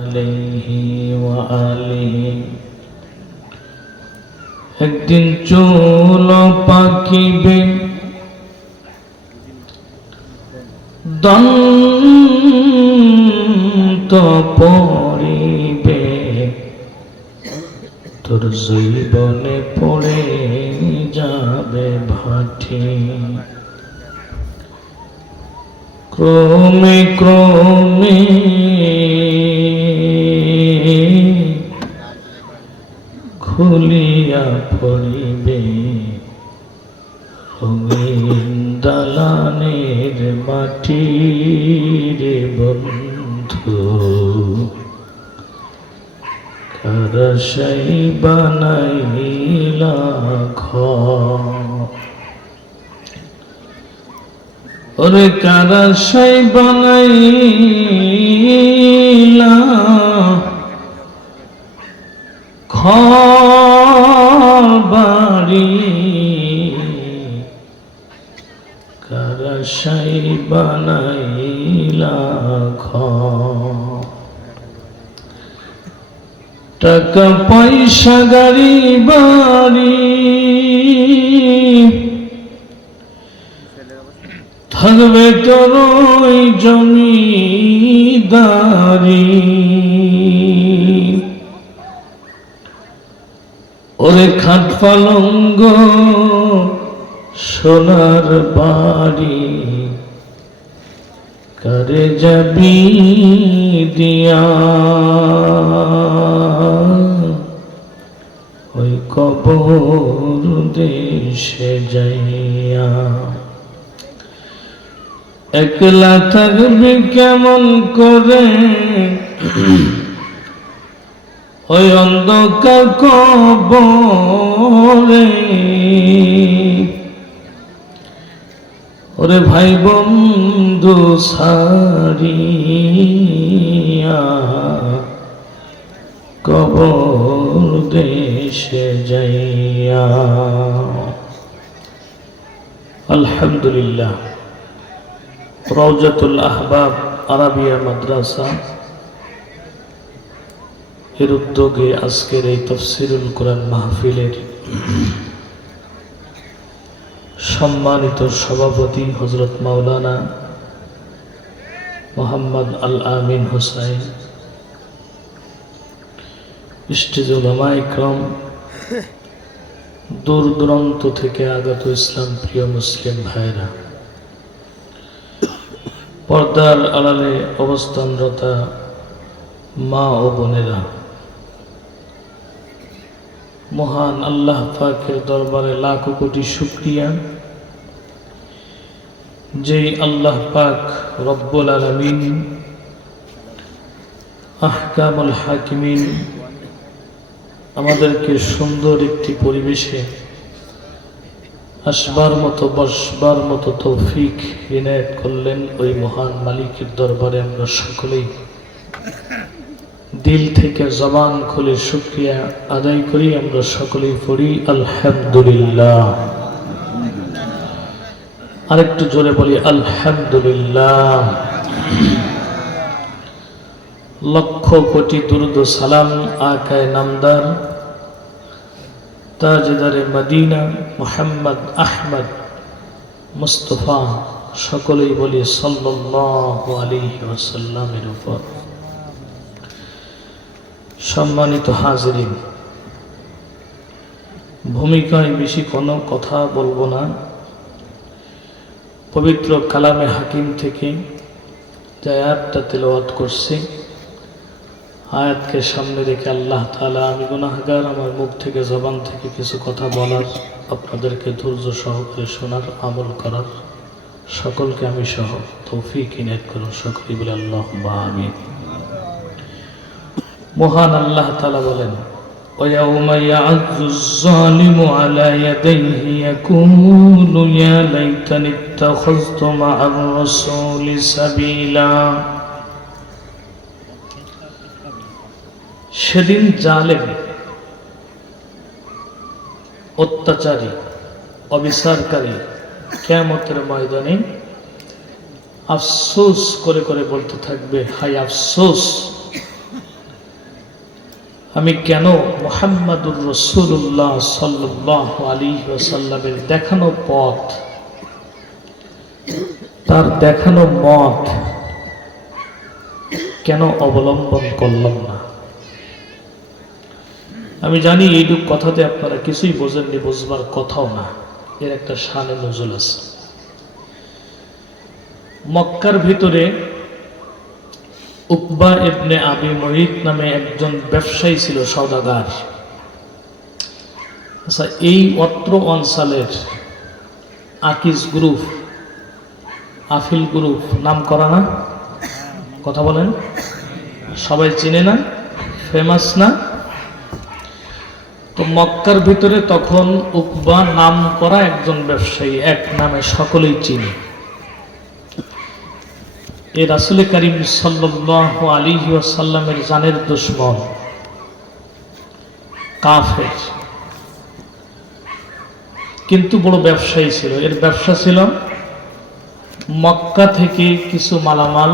আলাইহি ওয়া আলিহি একদিন চুল পাকিবে দন্ত পড়িবে তোর জীবনে পড়ে যাবে ভাটি ক্রমে ক্রমে খুলিয়া পড়িবে রঙিন দালানের মাটি রে বন্ধু কারাশাই বানাইলা ঘর ওরে কারাশাই বানাইলা ঘর বাড়ি কারাশাই বানাইলা ঘর টাকা পয়সা গাড়ি বাড়ি থাকবে তোর ওই জমিদারি ওরে খাট পালঙ্গ সোনার বাড়ি করে যাবি দিয়া ওই কবর দেশে যাইয়া একলা থাকবি কেমন করে ওই অন্ধকার কবরে ওরে ভাই বন্ধু সারিয়া কবর দেশে যাইয়া আলহামদুলিল্লাহ রওজাতুল আহবাব আরাবিয়া মাদ্রাসা এর উদ্যোগে আজকের এই তাফসীরুল কোরআন মাহফিলের সম্মানিত সভাপতি হযরত মাওলানা মোহাম্মদ আল আমিন হুসাইন, স্টেজে উলামায়ে ইকরাম, দূর দূরান্ত থেকে আগত ইসলাম প্রিয় মুসলিম ভাইরা, পর্দার আড়ালে অবস্থানরতা মা ও বোনেরা, মহান আল্লাহ পাকের দরবারে লাখো কোটি শুকরিয়া যেই আল্লাহ পাক রব্বুল আলামিন আহকামুল হাকিমিন আমাদেরকে সুন্দর একটি পরিবেশে আসবার মতো বসবার মতো তৌফিক ইনায়েত করলেন। ওই মহান মালিকের দরবারে আমরা সকলেই দিল থেকে জবান খুলে শুকরিয়া আদায় করি। আমরা সকলেই পড়ি আলহামদুলিল্লাহ। আরেকটু জোরে বলি আলহামদুলিল্লাহ। লক্ষ কোটি দুরুদ ও সালাম আকায়ে নামদার তাজদারে মদিনা মুহাম্মদ আহমদ মুস্তাফা সকলেই বলি সাল্লাল্লাহু আলাইহি ওয়াসাল্লামের উপর। সম্মানিত হাজিরিন, ভূমিকায় বেশি কোনো কথা বলবো না। পবিত্র কালামে হাকিম থেকে যে আয়াতটা তেলাওয়াত করছি, আয়াতকে সামনে রেখে আল্লাহ তাআলা, আমি গুনাহগার, আমার মুখ থেকে জবান থেকে কিছু কথা বলার, আপনাদেরকে ধৈর্য সহকারে শোনার, আমল করার সকলকে আমি সহ তৌফিক ইনায়েত করুন। সকলেই বলে আল্লাহুম্মা আমিন। মহান আল্লাহ তাআলা বলেন, ওয়ায়াউমা ইয়া'আযুজ যালিমু আলা ইয়াদাইহি ইয়াকুলু ইয়া লাইতানি ইত্তাখাযতু মা'আর রাসূলি সাবিলা। সেদিন জালেম, অত্যাচারী, অবিচারকারী কিয়ামতের ময়দানে আফসোস করে করে বলতে থাকবে, হায় আফসোস, আমি কেন মুহাম্মাদুর রাসূলুল্লাহ সাল্লাল্লাহু আলাইহি ওয়াসাল্লামের দেখানো পথ, তার দেখানো মত কেন অবলম্বন করলাম না? আমি জানি এইটুক কথাতে আপনারা কিছুই বোঝেননি, বুঝবার কথাও না, এর একটা শানে নজুল আছে। মক্কার ভিতরে উকবা ইবনে আবি মুইত নামে একজন ব্যবসায়ী ছিল, সওদাগার। আচ্ছা, এই অত্র অঞ্চলের আকিজ গ্রুপ, আফিল গ্রুপ নাম করা না? কথা বলেন, সবাই চিনে না? ফেমাস না? তো মক্কার ভিতরে তখন উকবা নাম করা একজন ব্যবসায়ী, এক নামে সকলেই চিনে। এই রাসূল করিম সাল্লাল্লাহু আলাইহি ওয়াসাল্লামের জানের দুশমন, কাফের, কিন্তু বড় ব্যবসায়ী ছিল। এর ব্যবসা ছিল মক্কা থেকে কিছু মালামাল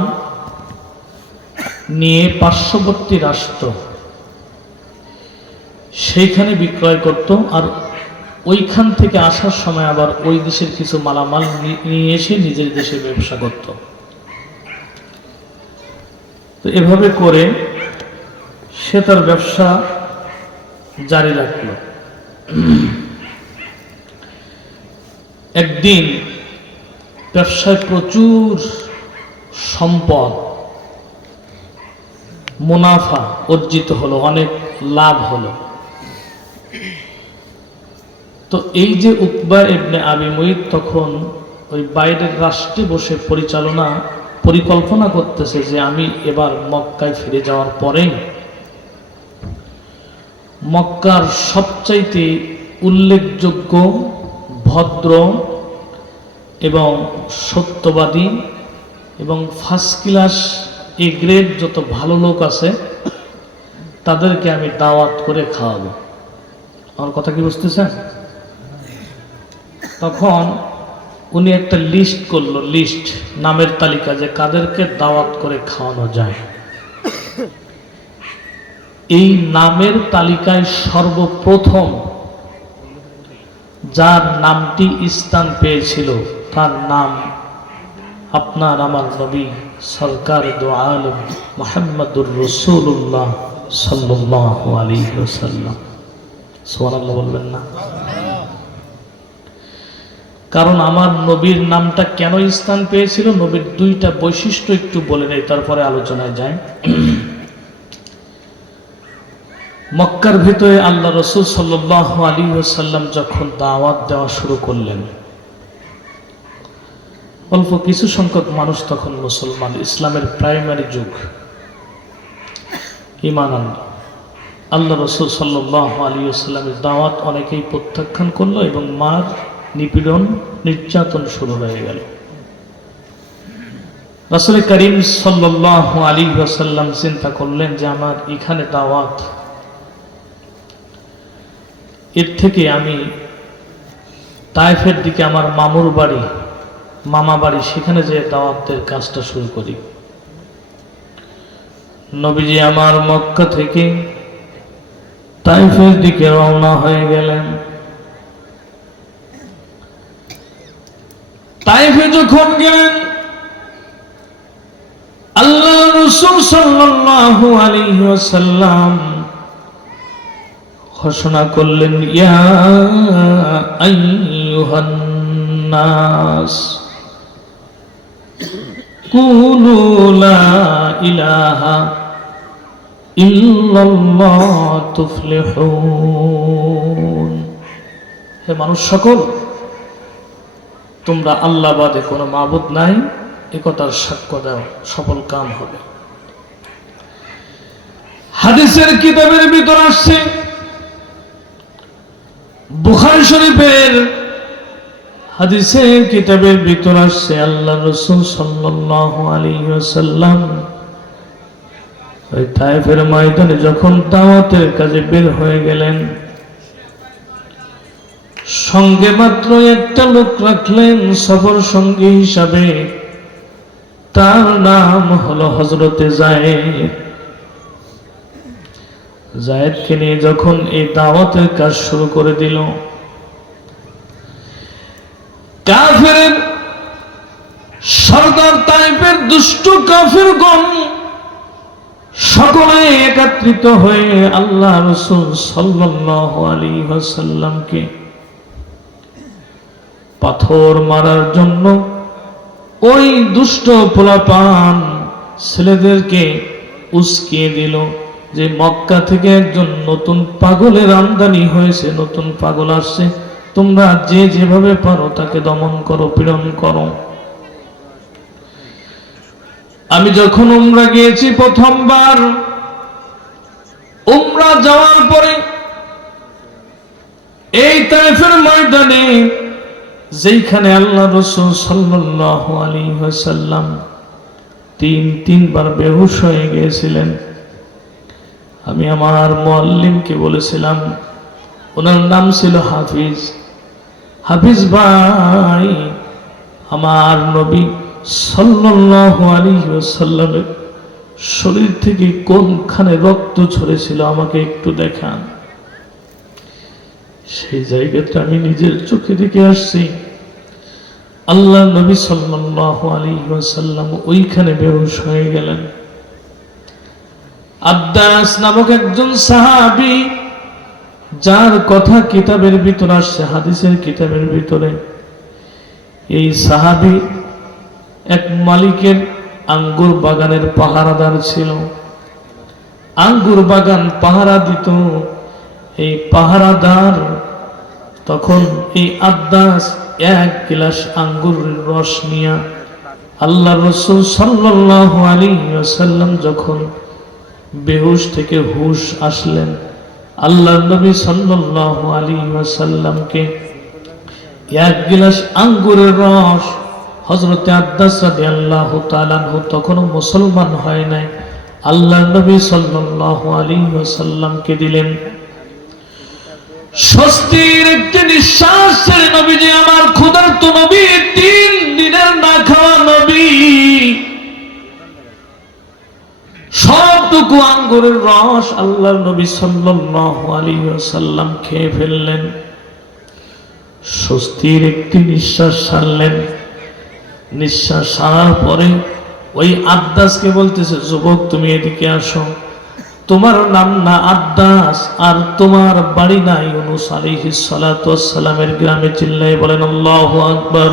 নিয়ে পার্শ্ববর্তী রাষ্ট্র সেইখানে বিক্রয় করত, আর ওইখান থেকে আসার সময় আবার ওই দেশের কিছু মালামাল নিয়ে এসে নিজের দেশে ব্যবসা করত। তো এভাবে করে সে তার ব্যবসা জারি রাখল। একদিন ব্যবসায় প্রচুর সম্পদ, মুনাফা অর্জিত হলো, অনেক লাভ হলো। তো এই যে উকবা ইবনে আবি মুইত তখন ওই বাইরের রাষ্ট্রে বসে পরিকল্পনা করতেছে যে আমি এবার মক্কায় ফিরে যাওয়ার পরে মক্কার সবচাইতে উল্লেখযোগ্য, ভদ্র এবং সত্যবাদী এবং ফার্স্ট ক্লাস এ গ্রেড যত ভালো লোক আছে তাদেরকে আমি দাওয়াত করে খাওয়াবো। আমার কথা কি বুঝতেছেন? তখন উনি একটা লিস্ট করলো, লিস্ট, নামের তালিকা, যে কাদেরকে দাওয়াত করে খাওয়ানো যায়। এই নামের তালিকায় সর্বপ্রথম যার নামটি স্থান পেয়েছিল তার নাম আপনার আমার নবী সরকার দু আলম মুহাম্মাদুর রাসূলুল্লাহ সাল্লাল্লাহু আলাইহি ওয়াসাল্লাম। সুবহানাল্লাহ বলবেন না? কারণ আমার নবীর নামটা কেন স্থান পেয়েছিল, নবীর দুইটা বৈশিষ্ট্য একটু বলে নেই, তারপরে আলোচনায় যায়। মক্কার ভিতরে আল্লাহ রাসূল সাল্লাল্লাহু আলাইহি ওয়াসাল্লাম যখন দাওয়াত দেওয়া শুরু করলেন, অল্প কিছু সংখ্যক মানুষ তখন মুসলমান, ইসলামের প্রাইমারি যুগ, ঈমান আনল। আল্লাহ রাসূল সাল্লাল্লাহু আলাইহি ওয়াসাল্লামের দাওয়াত অনেকেই প্রত্যাখ্যান করলো এবং মার নিপীড়ন, নির্যাতন শুরু হয়ে গেল। রাসূল করিম সাল্লাল্লাহু আলাইহি ওয়াসাল্লাম চিন্তা করলেন যে আমার এখানে দাওয়াত, এর থেকে আমি তায়েফের দিকে আমার মামা বাড়ি, সেখানে যে দাওয়াতের কাজটা শুরু করি। নবীজি আমার মক্কা থেকে তায়েফের দিকে রওনা হয়ে গেলেন। তায়েফে যখন গেলেন, আল্লাহ রাসূল সাল্লাল্লাহু আলাইহি ওয়াসাল্লাম ঘোষণা করলেন, ইয়া আইয়ুহান নাস কুলু লা ইলাহা ইল্লাল্লাহ তুফলিহুন। হে মানুষ সকল, তোমরা আল্লাহ বাদে কোনো মাবুদ নাই এ কথার সাক্ষ্য দাও, সফল কাম হবে। হাদিসের কিতাবের ভিতর আসছে, বুখারী শরীফের হাদিসের কিতাবের ভিতর আসছে, আল্লাহ রাসূল সাল্লাল্লাহু আলাইহি ওয়াসাল্লাম ওই তায়েফের ময়দানে যখন দাওয়াতের কাজে বের হয়ে গেলেন, সঙ্গে মাত্র একটা লোক রাখলেন সফর সঙ্গী হিসাবে, তার নাম হলো হযরতে যায়েদ। যায়েদকে নিয়ে যখন এই দাওয়াতের কাজ শুরু করে দিল, কাফের সর্দার তাইফের দুষ্ট কাফেরগণ সকলে একত্রিত হয়ে আল্লাহ রাসূল সাল্লাল্লাহু আলাইহি ওয়াসাল্লামকে পাথর মারার জন্য ওই দুষ্ট পোলাপান ছেলেদেরকে উস্কিয়ে দিল যে মক্কা থেকে একজন নতুন পাগলের আমদানি হয়েছে, নতুন পাগল আসছে, তোমরা যে যেভাবে পারো তাকে দমন করো, পীড়ন করো। আমি যখন উমরা গিয়েছি প্রথমবার, উমরা যাওয়ার পরে এই তায়েফের ময়দানে যেখানে আল্লাহ রাসূল সাল্লাল্লাহু আলাইহি ওয়াসাল্লাম তিনবার বেহুশ হয়ে গিয়েছিলেন, আমি আমার মুআল্লিমকে বলেছিলাম, ওনার নাম ছিল হাফিজ, হাফিজ ভাই, আমার নবী সাল্লাল্লাহু আলাইহি ওয়াসাল্লামের শরীর থেকে কোনখানে রক্ত ঝরেছিল আমাকে একটু দেখান। সেই জায়গাটা আমি নিজের চোখে দেখে আসছি। আল্লাহ নবী সাল্লাল্লাহু আলাইহি ওয়াসাল্লাম ওইখানে বেহুশ হয়ে গেলেন। আদ্দাস নামক একজন সাহাবী, যার কথা কিতাবের ভিতরে আসছে, হাদিসের কিতাবের ভিতরে, এই সাহাবী এক মালিকের আঙ্গুর বাগানের পাহারাদার ছিল। আঙ্গুর বাগান পাহারা দিত এই পাহারাদার। তখন এই আদ্দাস এক গ্লাস আঙ্গুরের রস নিয়ে আল্লাহ রাসূল সাল্লাল্লাহু আলাইহি ওয়াসাল্লাম যখন বেহুশ থেকে হুশ আসলেন, আল্লাহ নবী সাল্লাল্লাহু আলাইহি ওয়াসাল্লামকে এক গ্লাস আঙ্গুরের রস হযরতে আদ্দাস রাদিয়াল্লাহু তাআলা আনহু তখনও মুসলমান হয় নাই, আল্লাহ নবী সাল্লাল্লাহু আলাইহি ওয়াসাল্লামকে দিলেন। স্বস্তির একটি নিঃশ্বাস ছেড়ে নবীজি আমার ক্ষুধার্ত নবী, 3 দিনের না খাওয়া নবী, সবটুকু আঙ্গুরের রস আল্লাহ নবী সাল্লাল্লাহু আলাইহি ওয়াসাল্লাম খেয়ে ফেললেন। স্বস্তির একটি নিঃশ্বাস ছাড়লেন। নিঃশ্বাস ছাড়ার পরে ওই আদ্দাসকে বলতেছে, যুবক তুমি এদিকে আসো, তোমার নাম না আদ্দাস আর তোমার বাড়ি না ইউনুস আলাইহিস সালাতু ওয়াস সালামের গ্রামে, চিল্লায়ে বলেন আল্লাহু আকবার।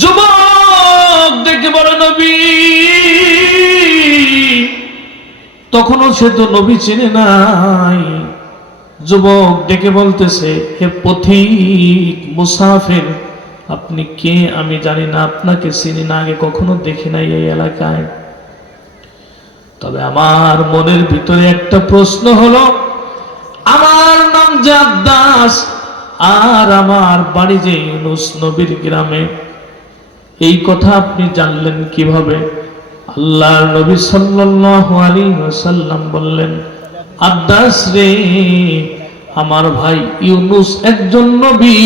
যুবক ডেকে বলে নবী, তখনও সে তো নবী চিনে নাই। যুবক ডেকে বলতেছে, হে পথিক মুসাফির, আপনি কে আমি জানি না, আপনাকে চিনি না, আগে কখনো দেখি নাই এই এলাকায়। তবে আমার মনের ভিতরে একটা প্রশ্ন হলো, আমার নাম যে আদ্দাস আর আমার বাড়ি যে ইউনুস নবীর গ্রামে, এই কথা আপনি জানলেন কিভাবে? আল্লাহর নবী সাল্লাল্লাহু আলাইহি ওয়াসাল্লাম বললেন, আদ্দাস রে, আমার ভাই ইউনুস একজন নবী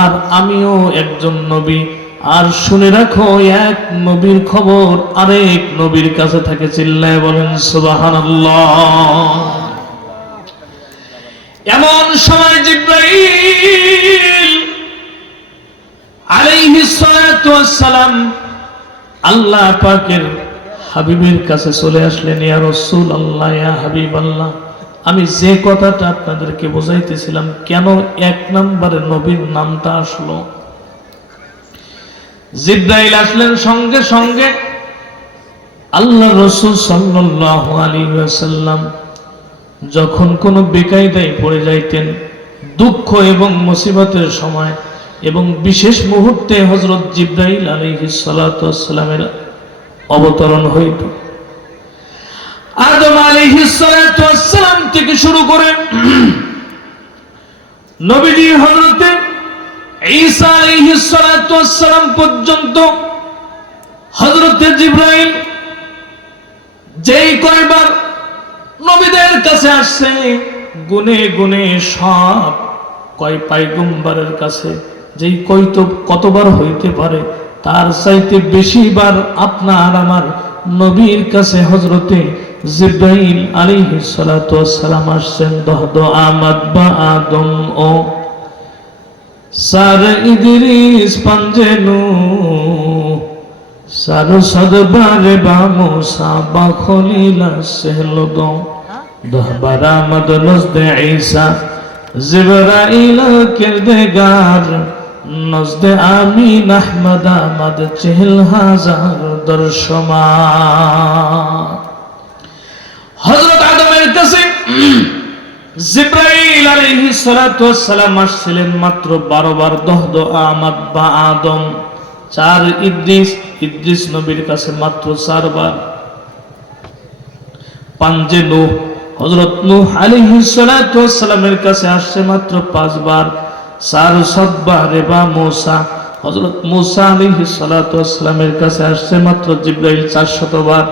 আর আমিও একজন নবী, আর শুনে রাখো এক নবীর খবর আরেক নবীর কাছে থাকে, চিল্লায় বলেন সুবহানাল্লাহ। এমন সময় জিবরাইল আলাইহিস সালাতু ওয়াস সালাম আল্লাহ পাকের হাবিবের কাছে চলে আসলেন। ইয়া রাসূলুল্লাহ, ইয়া হাবিবাল্লাহ, আমি যে কথাটা আপনাদেরকে বোঝাইতেছিলাম, কেন 1 নম্বরে নবীর নামটা আসলো? জিবরাইল আসলেন সঙ্গে সঙ্গে আল্লাহ রাসূল সাল্লাল্লাহু আলাইহি ওয়াসাল্লাম যখন কোনো বেকায়দায় পড়ে যাইতেন, দুঃখ এবং মুসিবতের সময় এবং বিশেষ মুহূর্তে হযরত জিবরাইল আলাইহিস সালাতু ওয়াস সালামের অবতরণ হইত। আদম আলাইহিস সালাতু ওয়াস সালাম থেকে শুরু করে নবীজি হযরতে ঈসা আলাইহিস সালাতু ওয়াস সালাম পর্যন্ত হযরতে জিবরাইল যেই কয়বার নবীদের কাছে আসছে, গুনে গুনে সব কয় পয়গম্বরের কাছে যেই কতবার হইতে পারে, তার চাইতে বেশিবার আপনার আমার নবীর কাছে হযরতে জিবরাইল আলাইহিস সালাতু ওয়াস সালাম আসছেন। দহদ আমাদ বা আদম ও সার ইদ্রিস পাঞ্জেনু সার সদবারে বা মুসা বা খলিলা সেহলদো দহবার আমাদ নজদে ঈসা জিবরাইল কিরদেগার নজদে আমিন আহমদ আমাদ 40,000 দর্শমা। হযরত আদমের কাছে জিবরাইল আলাইহিস সালাতু ওয়াস সালাম আসছিলেন মাত্র 12 বার। দহদ আমাদ বা আদম 4 ইদ্রিস নবীর কাছে মাত্র 4 বার। পাঞ্জে নূহ হযরত নূহ আলাইহিস সালাতু ওয়াস সালামের কাছে আসছে মাত্র 5 বার। 4 সদবারে বা মুসা হযরত মুসা আলাইহিস সালাতু ওয়াস সালামের কাছে আসছে মাত্র জিবরাইল 400 বার।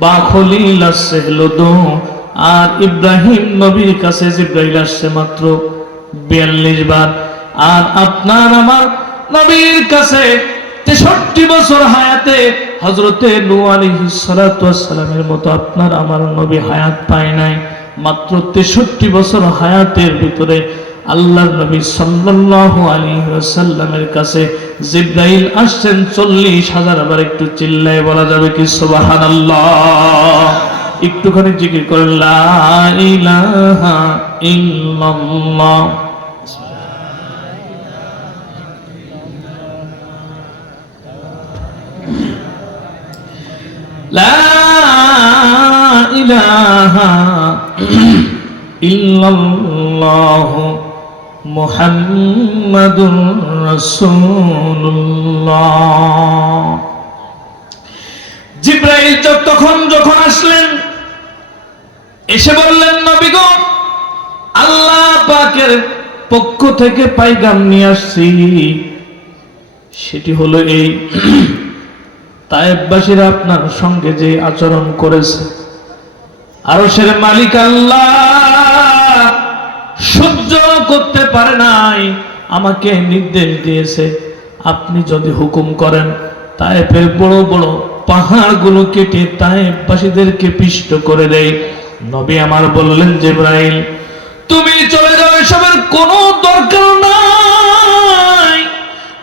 বা খলিল সেহলদো আর ইব্রাহিম নবীর কাছে জিবরাইল আসছে মাত্র 42 বার। আর আপনার আমার নবীর কাছে 63 বছর হায়াতে হযরতে নূহ আলাইহিস সালাতু ওয়াস সালামের মতো আপনার আমার নবী হায়াত পায় নাই। মাত্র 63 বছর হায়াতের ভিতরে আল্লাহর নবী সাল্লাল্লাহু আলাইহি ওয়াসাল্লামের কাছে জিবরাইল আসছেন 40,000 বার। একটু চিল্লায়ে বলা যাবে কি সুবহানাল্লাহ? একটুখানি জিকির করেন লা ইলাহা ইল্লাল্লাহ। লা ইলাহা ইল্লাল্লাহ মুহাম্মাদুর রাসূলুল্লাহ। জিবরাইল যখন আসলেন এসে বললেন, নবী গো, আল্লাহ পাকের পক্ষ থেকে পায়গাম নিয়ে আসছি। সেটি হলো এই, তায়েফবাসীরা আপনার সঙ্গে যে আচরণ করেছে, আরশের মালিক আল্লাহ সহ্য করতে পারে নাই, আমাকে নির্দেশ দিয়েছে আপনি যদি হুকুম করেন তায়েফের বড় বড় পাহাড়গুলো কেটে তায়েফবাসীদেরকে পিষ্ট করে দেয়। নবী আমার বললেন, জিবরাইল তুমি চলে যাও, এসবের কোনো দরকার নাই।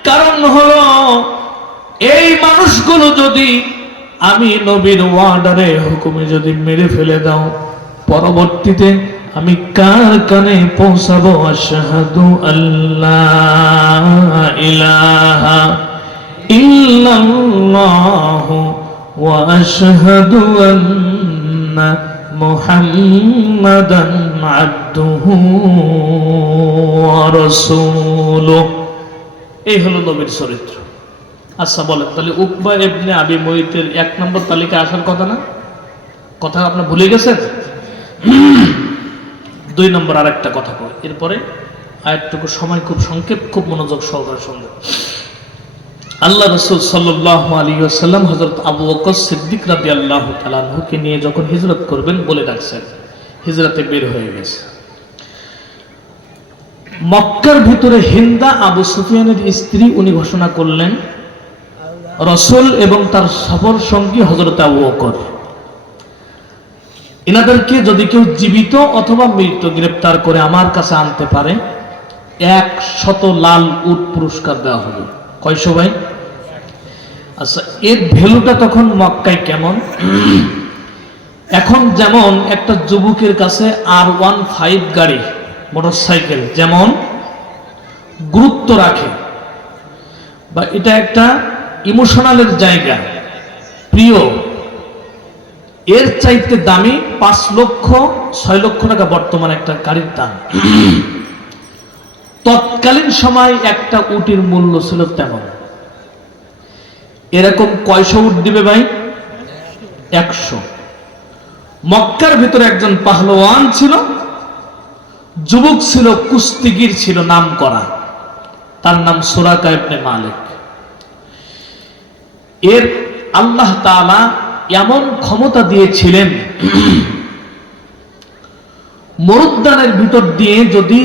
কারণ হলো এই মানুষগুলো যদি আমি নবীর ওয়ার্ডারে হুকুমে যদি মেরে ফেলে দাও, পরবর্তীতে আমি কার কানে পৌঁছাবো? আশহাদু আল্লাহ ইলাহা ইল্লাল্লাহ ওয়া আশহাদু আন্না মুহাম্মাদান আবদুহু ওয়া রাসূলুহু। এই হলো নবীর চরিত্র। আচ্ছা বলেন, তাহলে উকবা ইবনে আবি মুয়িতের 1 নম্বর তালিকায় আসার কথা না? কথা আপনি ভুলে গেছেন? 2 নম্বর আরেকটা কথা কই, এরপরে আয়াতটুকু সময় খুব সংক্ষেপ, খুব মনোযোগ সহকারে শুনবেন। আল্লাহ রাসূল সাল্লাল্লাহু আলাইহি ওয়াসাল্লাম হযরত আবু বকর সিদ্দিক রাদিয়াল্লাহু তাআলা আনহুকে নিয়ে যখন হিজরত করবেন বলে রাখছেন, হিজরতে বের হয়ে গেছে। মক্কার ভিতরে হিন্দা আবু সুফিয়ানের স্ত্রী, উনি ঘোষণা করলেন রাসূল এবং তার সফর সঙ্গী হযরত আবু বকর, এনাদেরকে যদি কেউ জীবিত অথবা মৃত গ্রেফতার করে আমার কাছে আনতে পারে 100 লাল উট পুরস্কার দেওয়া হবে। কয়শো ভাই? আচ্ছা, এর ভ্যালুটা তখন মক্কায় কেমন? এখন যেমন একটা যুবকের কাছে R15 গাড়ি, মোটরসাইকেল যেমন গুরুত্ব রাখে, বা এটা একটা ইমোশনালের জায়গা, প্রিয়, এর চাইতে দামি 5 লক্ষ 6 লক্ষ টাকা বর্তমানে একটা গাড়ির দাম। তৎকালীন সময় একটা উটের মূল্য ছিল তেমন। এরকম কয়শো উট দিবে ভাই? 100। মক্কার ভিতরে একজন পাহলওয়ান ছিল, যুবক ছিল, কুস্তিগির ছিল, নাম করা, তার নাম সুরাকা ইবনে মালিক। এর আল্লাহ তাআলা এমন ক্ষমতা দিয়েছিলেন, মরুদ্যানের ভিতর দিয়ে যদি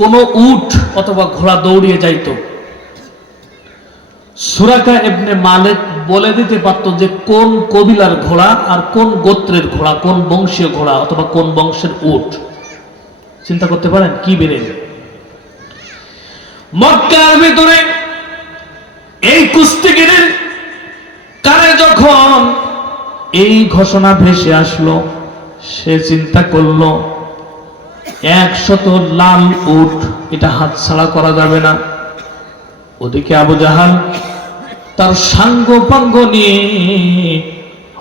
কোনো উট অথবা ঘোড়া দৌড়িয়ে যাইত, সুরাকা ইবনে মালিক বলে দিতে পারতো যে কোন কবিলার ঘোড়া আর কোন গোত্রের ঘোড়া, কোন বংশীয় ঘোড়া অথবা কোন বংশের উট। চিন্তা করতে পারেন কি বেড়ে। মক্কার ভিতরে এই কুস্তিগিরের কানে যখন এই ঘোষণা ভেসে আসলো, সে চিন্তা করলো 100 লাল উট, এটা হাতছাড়া করা যাবে না। ওদিকে আবু জাহাল তার সাঙ্গ পাঙ্গ নিয়ে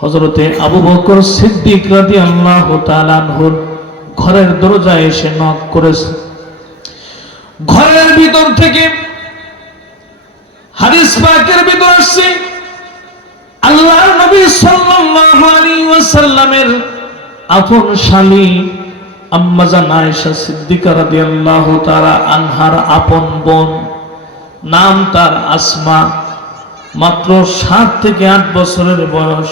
হযরতে আবু বকর সিদ্দিক রাদিয়াল্লাহু তাআলা আনহুর ঘরের দরজায় এসে নক করেছে। ঘরের ভিতর থেকে হাদিস পাকের ভিতর আসছে আল্লাহর নবী সাল্লাল্লাহু আলাইহি ওয়াসাল্লামের আপন শালী আম্মা জান আয়েশা সিদ্দিকা রাদিয়াল্লাহু তাআলা আনহার আপন বোন, নাম তার আসমা। মাত্র 7 থেকে 8 বছরের বয়স।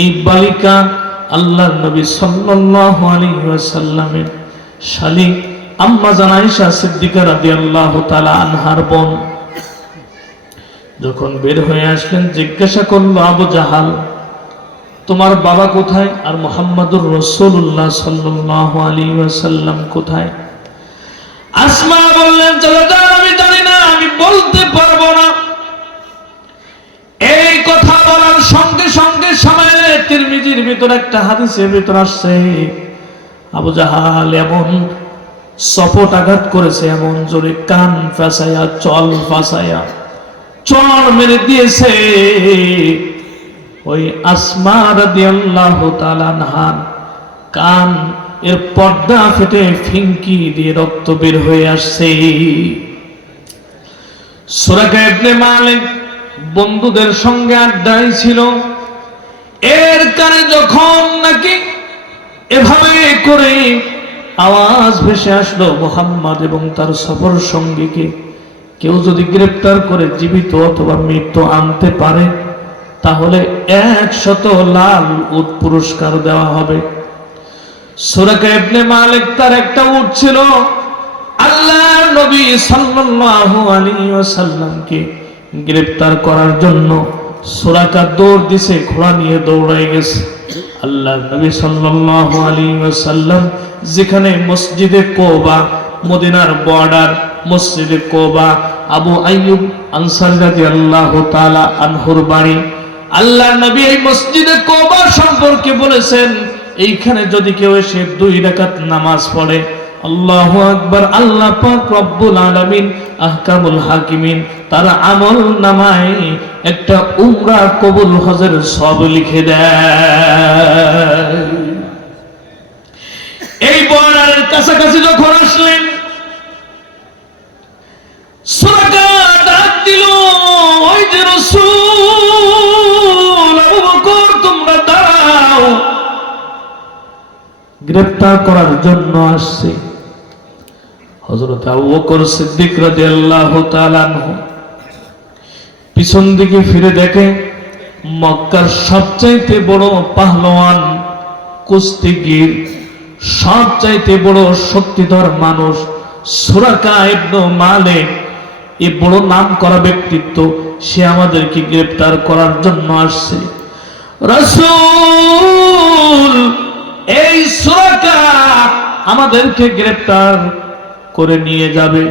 এই বালিকা আল্লাহর নবী সাল্লাল্লাহু আলাইহি ওয়াসাল্লামের শালী আম্মা জান আয়েশা সিদ্দিকা রাদিয়াল্লাহু তাআলা আনহার বোন। যখন বের হয়ে আসলেন, জিজ্ঞাসা করলো আবু জাহাল, তোমার বাবা কোথায় আর মুহাম্মাদুর রাসূলুল্লাহ সাল্লাল্লাহু আলাইহি ওয়াসাল্লাম কোথায়? আসমা বললেন, চলে যান, আমি জানি না, আমি বলতে পারবো না। এই কথা বলার সঙ্গে সঙ্গে সামাইলে তিরমিজির ভিতর একটা হাদিসের ভিতর আসছে, আবু জাহাল এমন সপট আঘাত করেছে, এমন জোরে কান ফাঁসাইয়া চল ফাঁসাইয়া চর মেরে দিয়েছে। ওই আসমা রাদিয়াল্লাহু তাআলা আনহার কান এর পর্দা ফেটে ফিঙ্কি দিয়ে রক্ত বের হয়ে আসছে। সুরাকা ইবনে মালিক বন্ধুদের সঙ্গে আড্ডায় ছিল। এর কানে যখন নাকি এভাবে করে আওয়াজ ভেসে আসলো মুহাম্মদ এবং তার সফর সঙ্গীকে কেউ যদি গ্রেফতার করে জীবিত অথবা মৃত্যু আনতে পারে তাহলে 100 লাল উট পুরস্কার দেওয়া হবে। সুরাকা ইবনে মালিক তার একটা উট ছিল। আল্লাহর নবী সাল্লাল্লাহু আলাইহি ওয়াসাল্লামকে গ্রেফতার করার জন্য সুরাকা দৌড় দিছে, ঘোড়া নিয়ে দৌড়ায় গেছে। আল্লাহর নবী সাল্লাল্লাহু আলাইহি ওয়াসাল্লাম যেখানে মসজিদে কোবা, মদিনার বর্ডার মসজিদে কোবা, আবু আইয়ুব আনসারী রাদিয়াল্লাহু তাআলা আনহুর বাড়ি, আল্লাহর নবী এই মসজিদে কোবা সম্পর্কে বলেছেন, এইখানে যদি কেউ এসে 2 রাকাত নামাজ পড়ে, আল্লাহু আকবার, আল্লাহ পাক রব্বুল আলামিন আহকামুল হাকিমিন তার আমল নামায় একটা উমরা কবুল হজের সওয়াব লিখে দেয়। এই বর্ডারের কাছাকাছি যখন আসলেন, সুরাকা ডাক দিল, ওই যে রাসূল আবু বকর, তোমরা দাঁড়াও, গ্রেফতার করার জন্য আসছে। হযরত আবু বকর সিদ্দিক রাদিয়াল্লাহু তাআলা আনহু পিছন দিকে ফিরে দেখে মক্কার সবচাইতে বড় পাহলওয়ান, কুস্তিগীর, সবচাইতে বড় শক্তিধর মানুষ সুরাকা ইবনে মালিক, এই বড় নাম করা ব্যক্তিত্ব, সে আমাদেরকে গ্রেফতার করার জন্য আসছে। রাসূল, এই সুরাকা আমাদেরকে গ্রেফতার করে নিয়ে যাবে।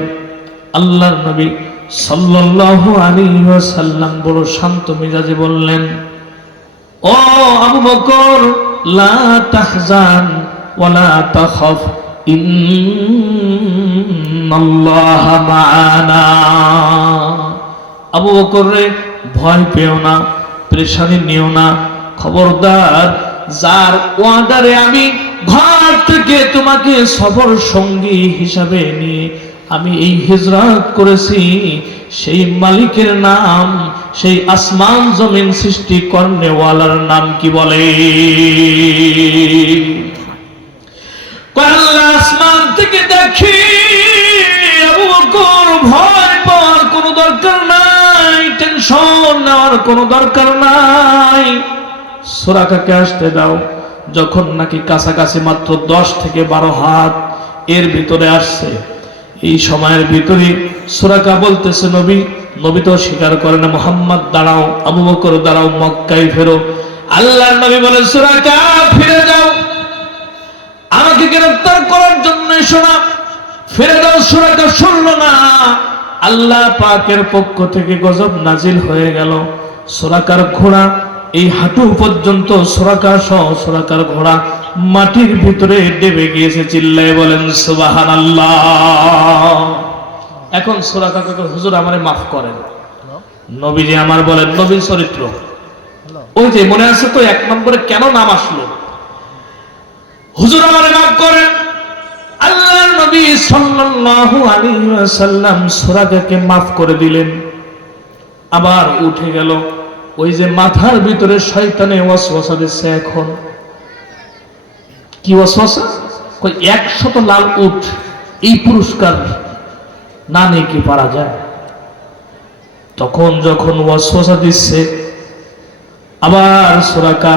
আল্লাহর নবী সাল্লাল্লাহু আলাইহি ওয়াসাল্লাম বড় শান্ত মেজাজে বললেন, ও আবু বকর, লা তাহজান ওয়া লা তাখাফ, ইন্নাল্লাহা মা'ানা। আবু বকর রে, ভয় পেও না, পেরেশানি নিও না, খবরদার, যার ওয়াদারে আমি ঘর থেকে তোমাকে সফর সঙ্গী হিসাবে নিয়ে আমি এই হিজরত করেছি, সেই মালিকের নাম, সেই আসমান জমিন সৃষ্টি করনেওয়ালার নাম কি বলে? আল্লাহ আসমান থেকে দেখি। আবু বকর, ভয় পাওয়ার কোনো দরকার নাই, টেনশন নেওয়ার কোনো দরকার নাই, সুরাকাকে আসতে দাও। যখন নাকি কাছাকাছি মাত্র 10 থেকে 12 হাত এর ভিতরে আসছে, এই সময়ের ভিতরে সুরাকা বলতেছে, নবী নবী তো স্বীকার করে না। মুহাম্মদ দাঁড়াও, আবু বকর দাঁড়াও, মক্কায় ফেরো। আল্লাহর নবী বলেন সুরাকা ফিরে যাও, আমাকে গ্রেফতার করার জন্য শোনা, ফিরে যাও। সুরাকা শুনল না। আল্লাহ পাকের পক্ষ থেকে গজব নাজিল হয়ে গেল। সুরাকার ঘোড়া এই হাঁটু পর্যন্ত, সুরাকা সহ সুরাকার ঘোড়া মাটির ভিতরে ডেবে গিয়েছে। চিল্লায় বলেন সুবহানাল্লাহ। এখন সুরাকাকে হুজুর আমারে মাফ করেন। নবীজি আমার বলেন, নবীর চরিত্র ওই যে মনে আছে তো 1 নম্বরে কেন নাম আসলো, হুজুর আমারে মাফ করেন। আল্লাহর নবী সাল্লাল্লাহু আলাইহি ওয়াসাল্লাম সুরাকাকে মাফ করে দিলেন। আবার উঠে গেল। ওই যে মাথার ভিতরে শয়তানে ওয়াসওয়াসা দিচ্ছে। এখন কি ওয়াসওয়াসা? কই 100 লাল উট এই পুরস্কার না নিয়ে কি পারা যায়? তখন যখন ওয়াসওয়াসা দিচ্ছে, আবার সুরাকা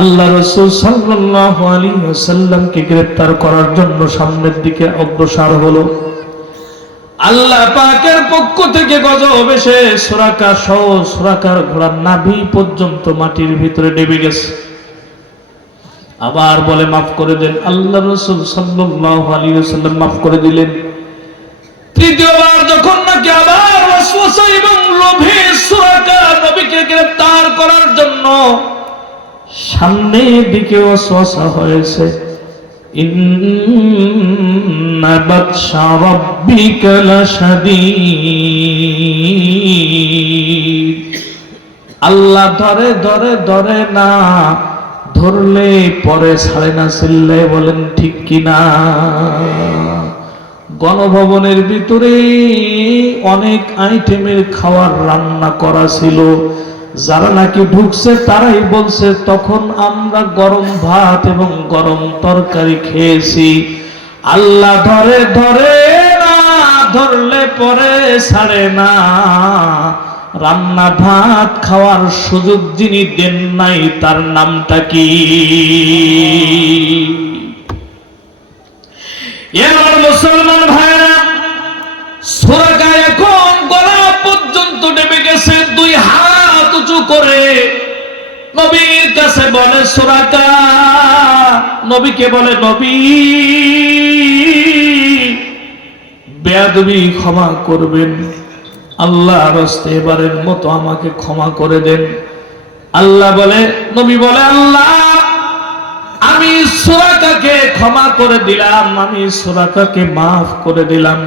আল্লাহ রাসূল সাল্লাল্লাহু আলাইহি ওয়াসাল্লামকে গ্রেফতার করার জন্য সামনের দিকে অগ্রসর হলো। আল্লাহ পাকের পক্ষ থেকে গজব এসে সুরাকা সহ সুরাকার ঘোড়ার নাভি পর্যন্ত মাটির ভিতরে ডেবে গেছে। আবার বলে মাফ করে দেন। আল্লাহ রাসূল সাল্লাল্লাহু আলাইহি ওয়াসাল্লাম মাফ করে দিলেন। তৃতীয়বার যখন নাকি আবার ওয়াসওয়াসা এবং লোভে সুরাকা নবীকে গ্রেফতার করার জন্য সামনের দিকে ওয়াসওয়াসা হয়েছে, ইন্না বাতশা রাব্বিকা লাশাদীদ। আল্লাহ ধরে ধরে ধরে না, ধরলে পরে ছাড়ে না। চিল্লায় বলেন ঠিক কিনা? গণভবনের ভিতরে অনেক আইটেমের খাবার রান্না করা ছিল। যারা নাকি ঢুকছে তারাই বলছে তখন আমরা গরম ভাত এবং গরম তরকারি খেয়েছি। আল্লাহ ধরে ধরে না, ধরলে পরে ছাড়ে না। রান্না ভাত খাওয়ার সুযোগ যিনি দেন নাই তার নামটা কি? এবার মুসলমান ভাইরা, সুরাকা এখন গলা পর্যন্ত ডেবে গেছে। 2 হাত উঁচু করে নবীর কাছে বলে সুরাকা, নবীকে বলে নবী বেয়াদবি ক্ষমা করবেন, আল্লাহর রাস্তে এবারের মতো আমাকে ক্ষমা করে দেন। আল্লাহ বলে, নবী বলে আল্লাহ আমি সুরাকাকে ক্ষমা করে দিলাম, আমি সুরাকাকে মাফ করে দিলাম।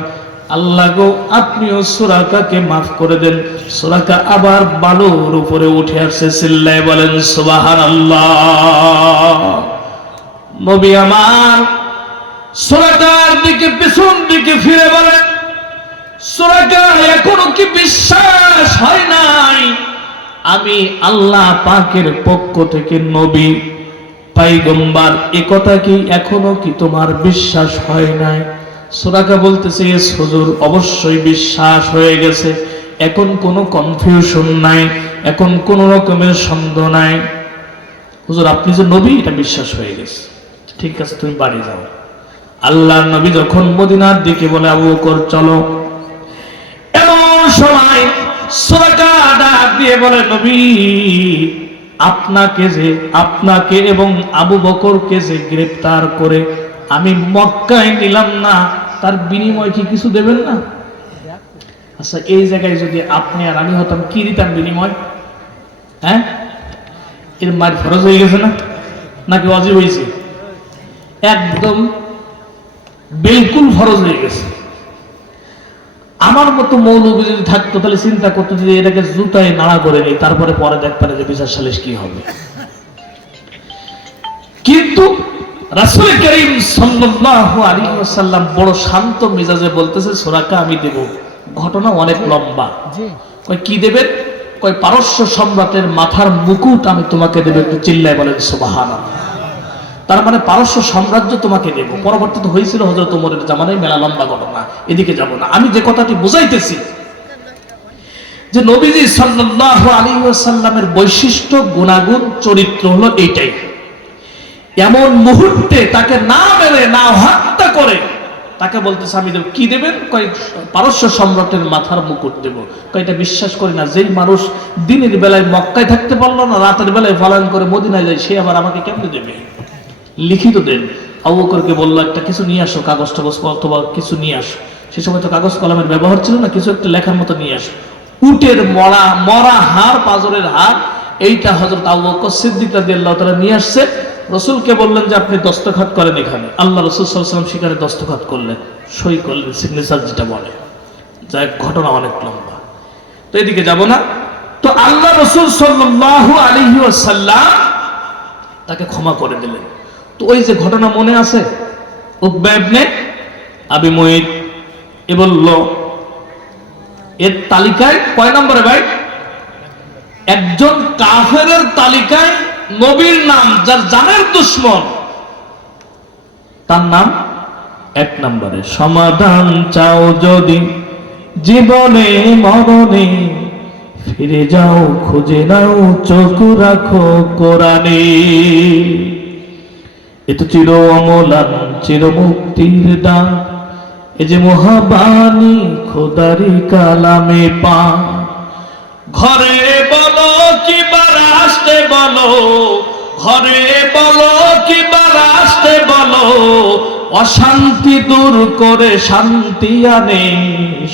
আল্লাহ গো আপনিও সুরাকাকে মাফ করে দেন। সুরাকা আবার বালুর উপরে উঠে আসছে। চিল্লায় বলেন সুবহানাল্লাহ। নবী আমার সুরাকার দিকে পিছন দিকে ফিরে বলেন, সুরাকা এখনো কি বিশ্বাস হয় নাই আমি আল্লাহ পাকের পক্ষ থেকে নবী পয়গম্বর? এ কথা কি এখনো কি তোমার বিশ্বাস হয় নাই? সুরাকা বলতেছে হুজুর অবশ্যই বিশ্বাস হয়ে গেছে, এখন কোনো কনফিউশন নাই, এখন কোনো রকমের সন্দেহ নাই। হুজুর আপনি যে নবী এটা বিশ্বাস হয়ে গেছে, ঠিক আছে তুমি বাড়ি যাও। আল্লাহর নবী যখন মদিনার দিকে বলে আবু বকর চলো, এমন সময় সুরাকা ডাক দিয়ে বলে নবী আপনাকে এবং আবু বকরকে যে গ্রেফতার করে আমি মক্কায় নিলাম না, তার বিনিময় কি কিছু দেবেন না? আচ্ছা এই জায়গায় যদি আপনি আর আমি হতাম কি দিতাম বিনিময়? হ্যাঁ, এর মার ফরজ হয়ে গেছে না নাকি ওয়াজিব হয়েছে? একদম বিলকুল ফরজ হয়ে গেছে। আমার মতো মৌলবী যদি থাকতো তাহলে চিন্তা করতো যে এটাকে জুতায় নাড়া করে নি, তারপরে পরে দেখতে যে বিচার সালিশ কি হবে। কিন্তু রাসূল করিম সাল্লাল্লাহু আলাইহি ওয়াসাল্লাম বড় শান্ত মেজাজে বলতেছে সুরাকা আমি দেব। ঘটনা অনেক লম্বা। কই কি দেবেন? কই পারস্য সম্রাটের মাথার মুকুট আমি তোমাকে দেব। একটু চিল্লায় বলেন সুবহানাল্লাহ। তার মানে পারস্য সাম্রাজ্য তোমাকে দেব। পরবর্তীতে হয়েছিল হযরত ওমরের জামানায়, মেলা লম্বা ঘটনা, এদিকে যাব না। আমি যে কথাটি বুঝাইতেছি যে নবীজি সাল্লাল্লাহু আলাইহি ওয়াসাল্লামের বৈশিষ্ট্য, গুণাগুণ, চরিত্র হলো এইটাই। এমন মুহূর্তে তাকে না মেরে না হত্যা করে তাকে বলতেছে আমি দেব। কি দেবেন? কয় পারস্য সম্রাটের মাথার মুকুট দেব। কয় এটা বিশ্বাস করি না, যেই মানুষ দিনের বেলায় মক্কায় থাকতে পারলো না, রাতের বেলায় পলায়ন করে মদিনায় যায়, সে আবার আমাকে কেমনে দেবে? লিখিত দেন। আবু বকরকে বললো একটা কিছু নিয়ে আসো, কাগজ টাগজ অথবা কিছু নিয়ে আসো। সে সময় তো কাগজ কলমের ব্যবহার ছিল না, কিছু একটা লেখার মতো নিয়ে আসো। উটের মরা হাড়, পাজরের হাড়, এইটা হযরত আবু বকর সিদ্দিক রাদিয়াল্লাহু তাআলা নিয়ে আসছে। রসুলকে বললেন যে আপনি দস্তখত করেন এখানে। আল্লাহ রসুল সাল্লাল্লাহু আলাইহি ওয়াসাল্লাম সেখানে দস্তখত করলেন, সই করলেন, সিগনেচার যেটা বলে। যাই ঘটনা অনেক লম্বা, তো এদিকে যাব না। তো আল্লাহ রসুল সাল্লাল্লাহু আলাইহি ওয়াসাল্লাম তাকে ক্ষমা করে দিলেন। তো ওই যে ঘটনা মনে আছে, উকবা ইবনে আবি মুঈত এ বলল, এর তালিকায় কয় নম্বরে ভাই? একজন কাফেরের তালিকায় নবীর নাম, যার জানের দুশ্মন, তার নাম 1 নম্বরে। সমাধান চাও যদি জীবনে মরণে, ফিরে যাও খুঁজে নাও চোখ রাখো কোরআনে। এ তো চির অমলান চির মুক্তির দান, এ যে মহাবাণী খোদারি কালামে পা। ঘরে বলো কি বারাস্তে বলো, ঘরে বলো কি বারাস্তে বলো, অশান্তি দূর করে শান্তি আনে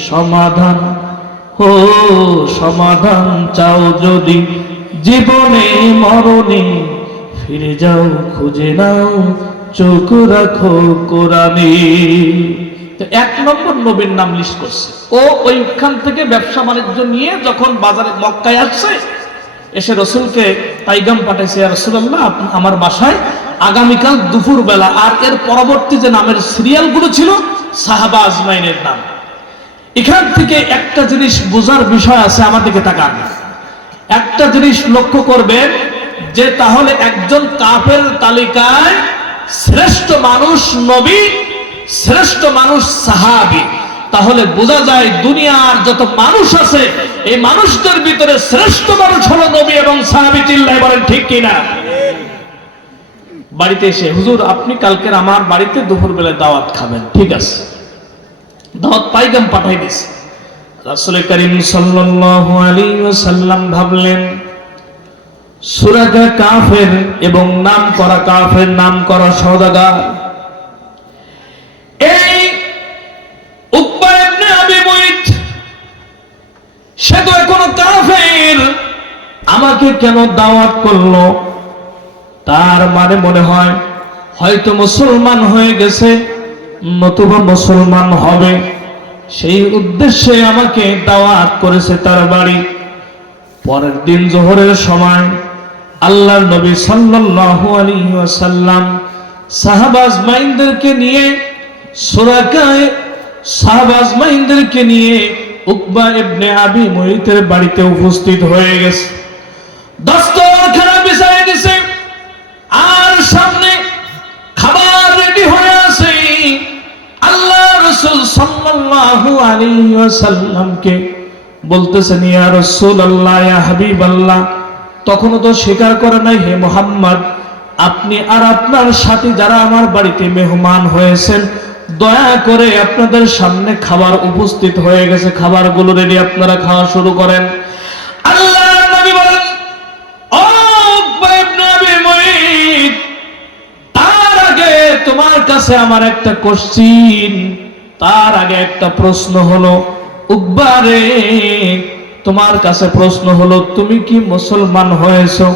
সমাধান। ও সমাধান চাও যদি জীবনে মরণে, ফিরে যাও খুঁজে নাও চোখ রাখো কোরআনে। 1 নম্বর নবীর নাম লিস্ট করছে। ও ওইখান থেকে ব্যবসা বাণিজ্য নিয়ে যখন বাজারে মক্কায় আসছে, এসে রসুলকে পাইগাম পাঠাইছে, ইয়া রাসূলুল্লাহ আমার বাসায় আগামীকাল দুপুর বেলা। আর এর পরবর্তী যে নামের সিরিয়ালগুলো ছিল সাহাবা আজমাইনের নাম। এখান থেকে একটা জিনিস বোঝার বিষয় আছে, আমার দিকে তাকান। একটা জিনিস লক্ষ্য করবেন যে তাহলে একজন কাফের তালিকায় শ্রেষ্ঠ মানুষ নবী, শ্রেষ্ঠ মানুষ সাহাবী। তাহলে বোঝা যায় দুনিয়ার যত মানুষ আছে, এই মানুষদের ভিতরে শ্রেষ্ঠ মানুষ হলো নবী এবং সাহাবী। চিল্লায় বলেন ঠিক কিনা? বাড়িতে এসে, হুজুর আপনি কালকের আমার বাড়িতে দুপুর বেলায় দাওয়াত খাবেন, ঠিক আছে। দাওয়াত পাইগাম পাঠাই দিয়েছে। রাসূল করিম সাল্লাল্লাহু আলাইহি ওয়াসাল্লাম ভাবলেন সূরা কাফের এবং নাম করা কাফের, নাম করা সওদাগর, এই উকবা ইবনে আবি মুঈত সে তো এখনো কাফের, আমাকে কেন দাওয়াত করলো? তার মানে মনে হয় হয়তো মুসলমান হয়ে গেছে, নতুবা মুসলমান হবে, সেই উদ্দেশ্যে আমাকে দাওয়াত করেছে তার বাড়ি। পরের দিন জোহরের সময় আল্লাহর নবী সাল্লাল্লাহু আলাইহি ওয়াসাল্লাম সাহাবা আজমাইনদেরকে নিয়ে সাহাবা আজমাইনদেরকে নিয়ে উকবা ইবনে আবি মুঈতের বাড়িতে উপস্থিত হয়ে গেছে। দস্তরখানা বিছায় দিয়েছে, আর সামনে খাবার রেডি হয়ে আছে। আল্লাহ রাসূল সাল্লাল্লাহু আলাইহি ওয়াসাল্লামকে বলতেছেন, ইয়া রাসূলুল্লাহ, ইয়া হাবিবাল্লাহ, তখনও তো স্বীকার করে নাই, হে মুহাম্মদ, আপনি আর আপনার সাথী যারা আমার বাড়িতে মেহমান হয়েছেন, দয়া করে আপনাদের সামনে খাবার উপস্থিত হয়ে গেছে, খাবারগুলো রেডি, আপনারা খাওয়া শুরু করেন। আল্লাহর নবী বলেন, ও উকবা ইবনে আবি মুঈত, তার আগে তোমার কাছে আমার একটা কোশ্চেন, তার আগে একটা প্রশ্ন হলো, উকবা রে, তোমার কাছে প্রশ্ন হলো, তুমি কি মুসলমান হয়েছো?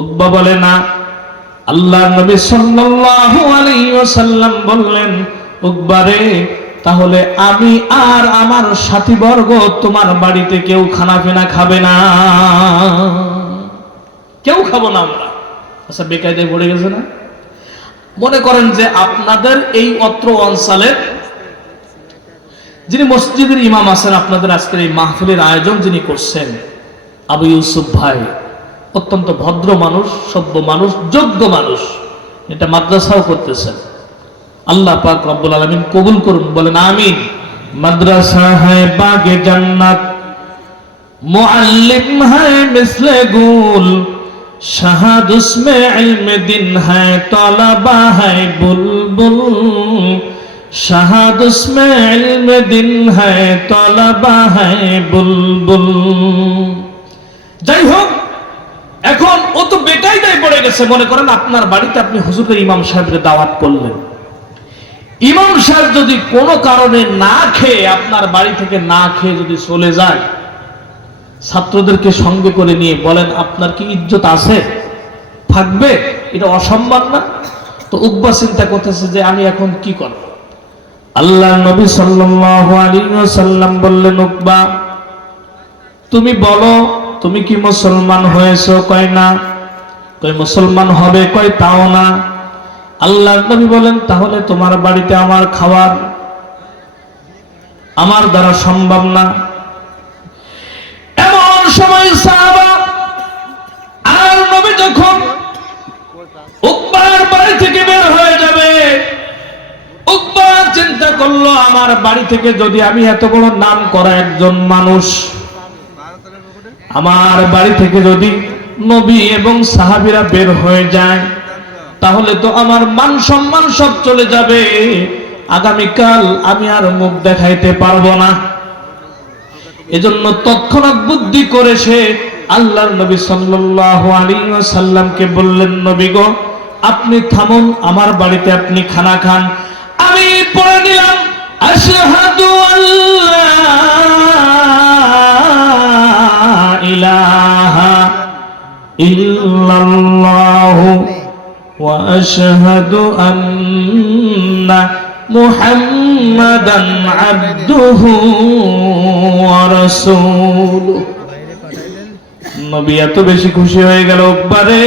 উকবা বলে না। আল্লাহর নবী সাল্লাল্লাহু আলাইহি ওয়াসাল্লাম বললেন, উকবা রে, তাহলে আমি আর আমার সাথীবর্গ তোমার বাড়িতে কেউ খানা পিনা খাবে না, কেউ খাবো না আমরা। আচ্ছা, বেকায়দায় পড়ে গেছে না? মনে করেন যে আপনাদের এই অত্র অঞ্চলের যিনি মসজিদের ইমাম আছেন, আপনাদের আজকের এই মাহফিলের আয়োজন যিনি করছেন, আবু ইউসুফ ভাই, অত্যন্ত ভদ্র মানুষ, সভ্য মানুষ, যোগ্য মানুষ, এটা মাদ্রাসাও করতেছেন। আল্লাহ পাক রব্বুল আলামিন কবুল করুন, বলেন আমিন। মাদ্রাসা হ্যায় বাগে জান্নাত, মুআল্লিম হ্যায় মিসলে গুল, শাহাদ উসমে ইলমে দিন হ্যায়, তলাবা হ্যায় বুলবুল, शहाद उसमें इल्म दिन है तलबा है बुलबुल। যাই হোক, এখন ও তো বেকায়দায় পড়ে গেছে। মনে করেন আপনার বাড়িতে আপনি হুজুরের ইমাম সাহেবের দাওয়াত করলেন, ইমাম সাহেব যদি কোনো কারণে না খেয়ে আপনার বাড়ি থেকে না খেয়ে যদি চলে যায়, ছাত্রদেরকে সঙ্গে করে নিয়ে বলেন আপনার কি ইজ্জত আছে, থাকবে? এটা অসম্মান না? তো উকবা চিন্তা করতেছে যে আমি এখন কি করব। আল্লাহর নবী সাল্লাল্লাহু আলাইহি ওয়াসাল্লাম বললেন, উকবা তুমি বলো তুমি কি মুসলমান হয়েছো? কয় না। কয় মুসলমান হবে? কয় তাও না। আল্লাহর নবী বলেন, তাহলে তোমার বাড়িতে আমার খাবার আমার দ্বারা সম্ভব না। এমন সময় সাহাবা আর নবী যখন উকবার বাড়ি থেকে বের হয়ে যাবে, উকবা চিন্তা করলো আমার বাড়ি থেকে যদি আমি এত বড় নাম করা একজন মানুষ, আমার বাড়ি থেকে যদি নবী এবং সাহাবীরা বের হয়ে যায়, তাহলে তো আমার মান সম্মান সব চলে যাবে। আগামীকাল আমি আর মুখ দেখাইতে পারবো না। এজন্য তৎক্ষণাৎ বুদ্ধি করে সে আল্লাহর নবী সাল্লাল্লাহু আলাইহি ওয়াসাল্লামকে বললেন, নবী গো আপনি থামুন, আমার বাড়িতে আপনি খানা খান। আমি পড়ে নিলাম আশহাদু আল্লা ইলাহা ইল্লাল্লাহু ওয়া আশহাদু আন্না মুহাম্মাদান আবদুহু ওয়া রাসূলুহু। নবী এত বেশি খুশি হয়ে গেল, উকবারে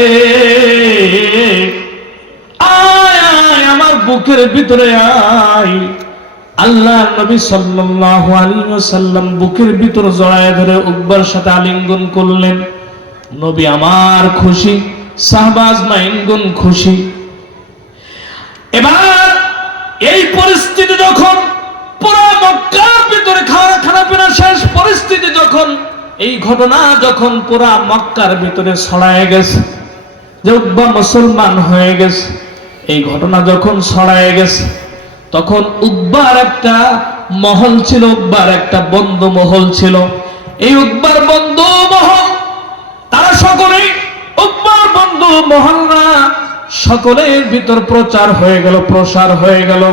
আয় আয় আমার বুকের ভিতরে আয়। আল্লাহর নবী সাল্লাল্লাহু আলাইহি ওয়াসাল্লাম বুকের ভিতর জড়ায় ধরে উকবার সাথে আলিঙ্গন করলেন। নবী আমার খুশি, সাহাবা আজমাইন গুণ খুশি। এবার এই পরিস্থিতি যখন পুরো মক্কার ভিতরে খানা শেষ পরিস্থিতি যখন, এই ঘটনা যখন পুরা মক্কার ভিতরে ছড়ায় গেছে যে উকবা মুসলমান হয়ে গেছে, এই ঘটনা যখন ছড়ায় গেছে, তখন উকবার একটা মহল ছিল, উকবার একটা বন্ধু মহল ছিল। এই উকবার বন্ধু মহল তারা সকলেই উকবার বন্ধু মহলরা সকলের ভিতর প্রচার হয়ে গেল, প্রসার হয়ে গেল।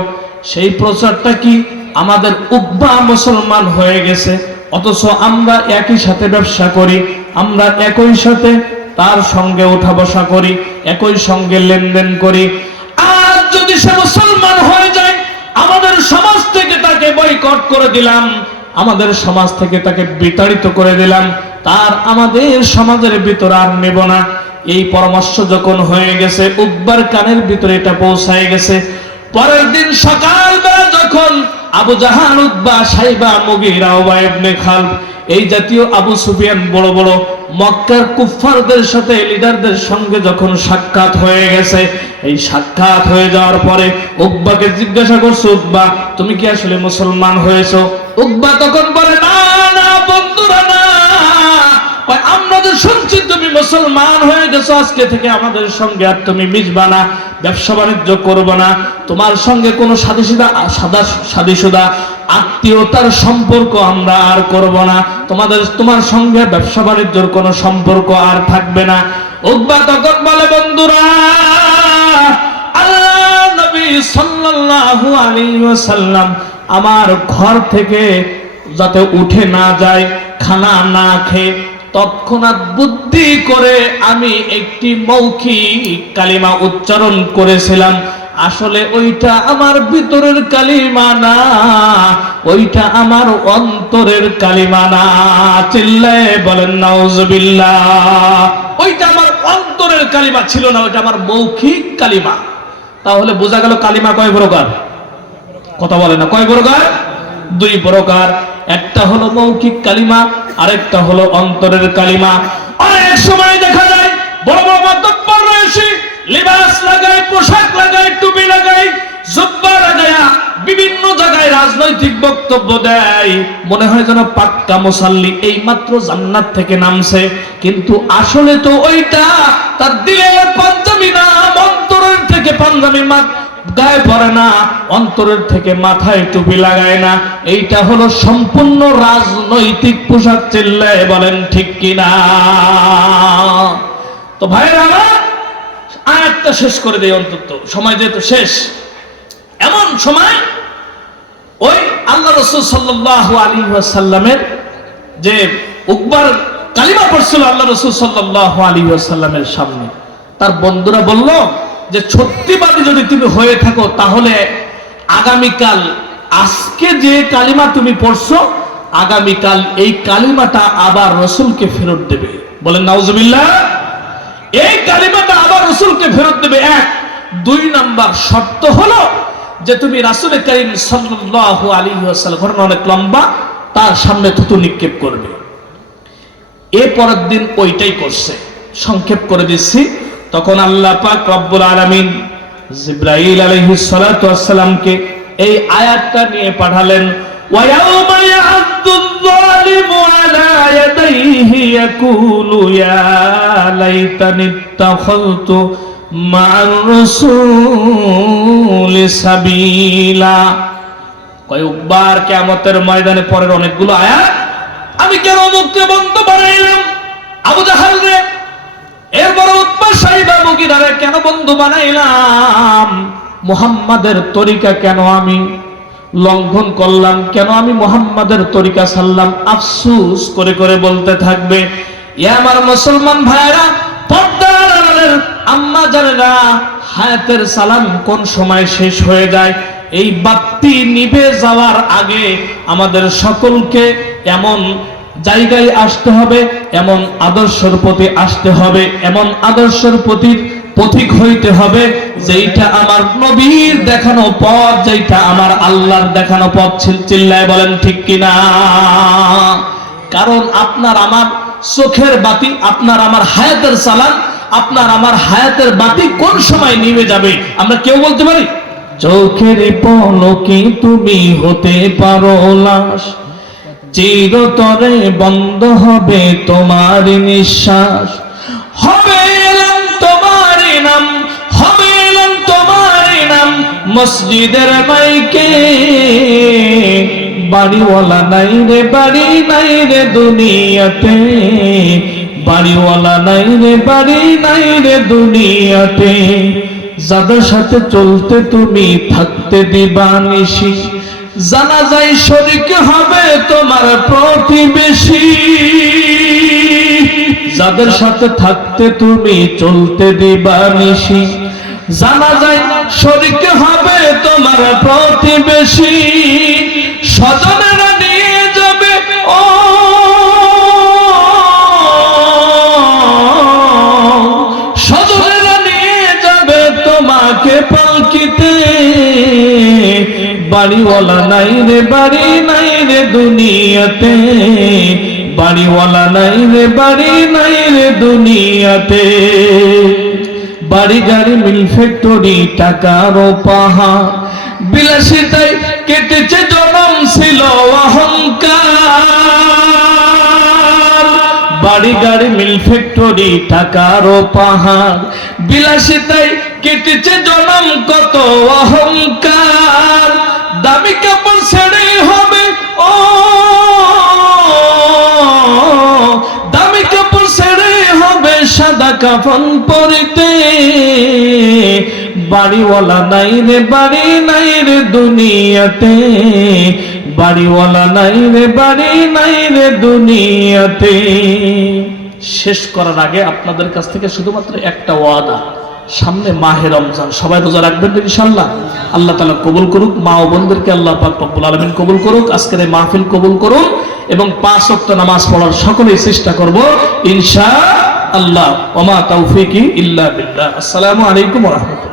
সেই প্রচারটা কি, আমাদের উকবা মুসলমান হয়ে গেছে, অথচ আমরা একই সাথে ব্যবসা করি, আমরা একই সাথে তার সঙ্গে উঠা বসা করি, একই সঙ্গে লেনদেন করি। আর যদি সে মুসলমান হয়ে যায়, আমাদের সমাজ থেকে তাকে বয়কট করে দিলাম, আমাদের সমাজ থেকে তাকে বিতাড়িত করে দিলাম, তার আমাদের সমাজের ভিতর আর নেব না। এই পরামর্শ যখন হয়ে গেছে, উকবার কানের ভিতরে এটা পৌঁছায় গেছে। পরের দিন সকালবেলা যখন আবু জাহাল, উতবা, সাইবা, মুগীরা, উবাই ইবনে খালদ, এই জাতীয় আবু সুফিয়ান বড় বড় মক্কার কুফফারদের সাথে লিডারদের সঙ্গে যখন সাক্ষাৎ হয়ে গেছে, এই সাক্ষাৎ হয়ে যাওয়ার পরে উকবাকে জিজ্ঞাসা করছে, উকবা তুমি কি আসলে মুসলমান হয়েছো? উকবা তখন বলে, না না বন্ধুরা না, আমরা তো শুনছি তুমি মুসলমান হয়ে গেছো, আজকে থেকে আমাদের সঙ্গে আর তুমি মিশবা না, ব্যবসা বাণিজ্য করবো না, তোমার সঙ্গে কোনো সাদিসুদা আত্মীয়তার সম্পর্ক আমরা আর করব না, তোমার সঙ্গে ব্যবসা বাণিজ্যর কোনো সম্পর্ক আর থাকবে না। উকবা তখন বলে, বন্ধুরা আল্লাহ নবী সাল্লাল্লাহু আলাইহি ওয়াসাল্লাম আমার ঘর থেকে যাতে উঠে না যায় খানা না খেয়ে, তৎক্ষণাৎ বুদ্ধি করে আমি একটি মৌখিক কালিমা উচ্চারণ করেছিলাম। আসলে ওইটা আমার ভিতরের কালিমা না, ওইটা আমার অন্তরের কালিমা না। চিল্লায়ে বলেন নাউজুবিল্লাহ। ওইটা আমার অন্তরের কালিমা ছিল না, ওইটা আমার মৌখিক কালিমা। তাহলে বোঝা গেল কালিমা কয় প্রকার? কথা বলে না, কয় প্রকার? দুই প্রকার। একটা হলো মৌখিক কালিমা, আরেকটা হলো অন্তরের কালিমা। অনেক সময় দেখা যায় বড় বড় মাতব্বর রয়েছে, লিবাস লাগায়, পোশাক লাগায়, টুপি লাগায়, জুব্বা লাগায়া বিভিন্ন জায়গায় রাজনৈতিক বক্তব্য দেয়, মনে হয় যেন পাক্কা মুসাল্লি, এই মাত্র জান্নাত থেকে নামছে। কিন্তু আসলে তো ওইটা তার দিলের পাঞ্জাবি না, অন্তরের থেকে পাঞ্জাবি গায়ে পড়ে না, অন্তরের থেকে মাথায় টুপি লাগায় না, এইটা হলো সম্পূর্ণ রাজনৈতিক পোশাক। চিল্লায় বলেন ঠিক কিনা? তো ভাইরা আমার, আয়াতটা শেষ করে দেই, অন্তত সময় যেহেতু শেষ। এমন সময় ওই আল্লাহ রাসূল সাল্লাল্লাহু আলাইহি ওয়াসাল্লামের যে উকবার কালিমা পড়ছিল আল্লাহ রাসূল সাল্লাল্লাহু আলাইহি ওয়াসাল্লামের সামনে, তার বন্ধুরা বলল যে সত্যিবাদী যদি তুমি হয়ে থাকো তাহলে আগামীকাল, আজকে যে কালিমা তুমি পড়ছো, আগামীকাল এই কালিমাটা আবার রাসূলকে ফেরত দেবে। বলেন নাউজুবিল্লাহ। এই কালিমাটা আবার রাসূলকে ফেরত দেবে। এক। দুই নাম্বার শর্ত হলো যে তুমি রাসূল করিম সাল্লাল্লাহু আলাইহি ওয়াসাল্লাম, ঘটনা অনেক লম্বা, তার সামনে থুতু নিক্ষেপ করবে। এর পরের দিন ওইটাই করছে। সংক্ষেপ করে দিচ্ছি। তখন আল্লাহ পাক রব্বুল আলামিন জিবরাইল আলাইহিস সালাতু ওয়াস সালামকে এই আয়াতটা নিয়ে পাঠালেন। ওয়া ইয়াউমা ইয়া'আদ্দুয যালিমু আলা ইয়াদাইহি ইয়াকুলু ইয়া লাইতানি ইত্তাখাযতু মা'আর রাসূলি সাবিলা। কয়েকবার কিয়ামতের ময়দানে পরের অনেকগুলো আয়াত, আমি কেন মুখকে বন্ধ বানাইলাম আবু জাহাল রে, এরপর উতবা সাইবা মুগিরারে কেন বন্ধু বানাইলাম, মুহাম্মাদের তরিকা কেন আমি লঙ্ঘন করলাম, কেন আমি মুহাম্মাদের তরিকা ছাড়লাম, আফসোস করে করে বলতে থাকবে। এ আমার মুসলমান ভাইরা, পর্দার আড়ালের আম্মা জানেরা, হায়াতের সালাম কোন সময় শেষ হয়ে যায়, এই বাতি নিভে যাওয়ার আগে আমাদের সকলকে এমন জায়গায় আসতে হবে, এমন আদর্শের প্রতি আসতে হবে, এমন আদর্শের প্রতি পথিক হইতে হবে যেইটা আমার নবীর দেখানো পথ, যেইটা আমার আল্লাহর দেখানো পথ। চিল্লায় বলেন ঠিক কিনা? কারণ আপনার আমার চোখের বাতি, আপনার আমার হায়াতের সালাম, আপনার আমার হায়াতের বাতি কোন সময় নিভে যাবে আমরা কেউ বলতে পারি? চোখের পলকে তুমি হতে পারো লাশ, চিরতরে বন্ধ হবে তোমার নিঃশ্বাস, হবে এলাম তোমার নাম, হবে এলাম তোমার নাম মসজিদের মাইকে, বাড়িওয়ালা নাই রে, বাড়ি নাই রে দুনিয়াতে, বাড়িওয়ালা নাই রে, বাড়ি নাই রে দুনিয়াতে, যাদের সাথে চলতে তুমি থাকতে দিবা নিশি, জানাজায় শরীক হবে তোমার প্রতিবেশী, যাদের সাথে থাকতে তুমি চলতে দিবা নিশি, জানাজায় শরীক হবে তোমার প্রতিবেশী, স্বজনেরা নিয়ে যাবে ও স্বজনেরা নিয়ে যাবে তোমাকে পালকিতে, বাড়িওয়ালা নাই রে, বাড়ি নাই রে দুনিয়াতে, বাড়িওয়ালা নাই রে, বাড়ি নাই রে দুনিয়াতে, বাড়ি গাড়ি মিল ফ্যাক্টরি টাকার পাহাড়, বিলাসিতায় কেটেছে জনম ছিল অহংকার, বাড়ি গাড়ি মিল ফ্যাক্টরি টাকার পাহাড়, বিলাসিতায় কেটেছে জনম কত অহংকার, দামি কাপড় ছেড়ে হবে ও দামি কাপড় ছেড়ে হবে সাদা কাফন পরিতে, বাড়িওয়ালা নাই রে, বাড়ি নাই রে দুনিয়াতে, বাড়িওয়ালা নাই রে, বাড়ি নাই রে দুনিয়াতে। শেষ করার আগে আপনাদের কাছ থেকে শুধুমাত্র একটা ওয়াদা, সামনে মাহে রমজান, সবাই রোজা রাখবেন ইনশাআল্লাহ। আল্লাহ তাআলা কবুল করুক, মা ও বোনদেরকে আল্লাহ পাক রব্বুল আলামিন কবুল করুক, আজকের এই মাহফিল কবুল করুন, এবং 5 ওয়াক্ত নামাজ পড়ার সকলেই চেষ্টা করব ইনশাআল্লাহ। ওয়া মা তাওফীকি ইল্লা বিল্লাহ। আসসালামু আলাইকুম ওয়া রাহমাতুল্লাহ।